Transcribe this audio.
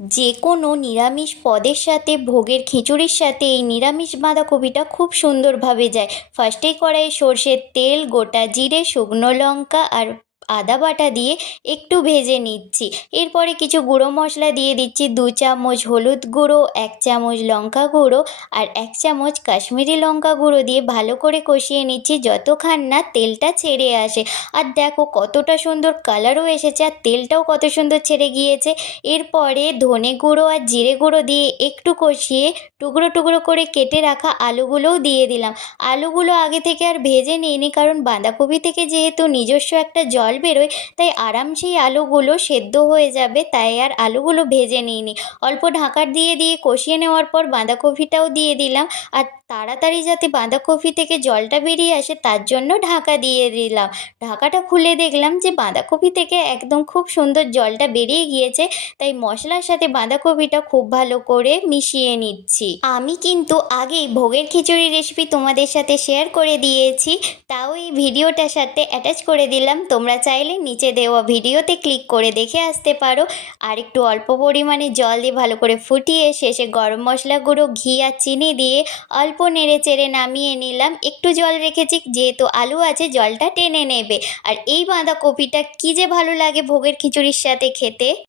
যে কোনো নিরামিষ পদের সাথে, ভোগের খিচুড়ির সাথে এই নিরামিষ বাঁধাকপিটা খুব সুন্দরভাবে যায়। ফার্স্টেই কড়াইয়ে সর্ষের তেল, গোটা জিরে, শুকনো লঙ্কা আর আদা বাটা দিয়ে একটু ভেজে নিচ্ছি। এরপরে কিছু গুঁড়ো মশলা দিয়ে দিচ্ছি দু চামচ হলুদ গুঁড়ো, এক চামচ লঙ্কা গুঁড়ো আর এক চামচ কাশ্মীরি লঙ্কা গুঁড়ো দিয়ে ভালো করে কষিয়ে নিচ্ছি যতক্ষণ না তেলটা ছেড়ে আসে। আর দেখো কতটা সুন্দর কালারও এসেছে আর তেলটাও কত সুন্দর ছেড়ে গিয়েছে। এরপরে ধনে গুঁড়ো আর জিরে গুঁড়ো দিয়ে একটু কষিয়ে টুকরো টুকরো করে কেটে রাখা আলুগুলোও দিয়ে দিলাম। আলুগুলো আগে থেকে আর ভেজে নিইনি কারণ বাঁধাকপি থেকে যেহেতু নিজস্ব একটা জল বেরোয় তাই আরামসেই আলুগুলো সেদ্ধ হয়ে যাবে, তাই আর আলুগুলো ভেজে নিইনি। অল্প ঢাকার দিয়ে দিয়ে কষিয়ে নেওয়ার পর বাঁধাকপিটাও দিয়ে দিলাম। আর তাড়াতাড়ি যাতে বাঁধাকপি থেকে জলটা বেরিয়ে আসে, তার জন্য ঢাকা দিয়ে দিলাম। ঢাকাটা খুলে দেখলাম যে বাঁধাকপি থেকে একদম খুব সুন্দর জলটা বেরিয়ে গিয়েছে, তাই মশলার সাথে বাঁধাকপিটা খুব ভালো করে মিশিয়ে নিচ্ছি। আমি কিন্তু আগেই ভোগের খিচুড়ি রেসিপি তোমাদের সাথে শেয়ার করে দিয়েছি, তাও এই ভিডিওটার সাথে অ্যাটাচ করে দিলাম। তোমরা চাইলে নিচে দেওয়া ভিডিওতে ক্লিক করে দেখে আসতে পারো। আর একটু অল্প পরিমাণে জল দিয়ে ভালো করে ফুটিয়ে শেষে গরম মশলা গুঁড়ো ঘি আর চিনি দিয়ে অল্প নেড়ে চেড়ে নামিয়ে নিলাম। একটু জল রেখেছি, যেহেতু আলু আছে, জলটা টেনে নেবে। আর এই বাঁধাকপিটা কী যে ভালো লাগে ভোগের খিচুড়ির সাথে খেতে।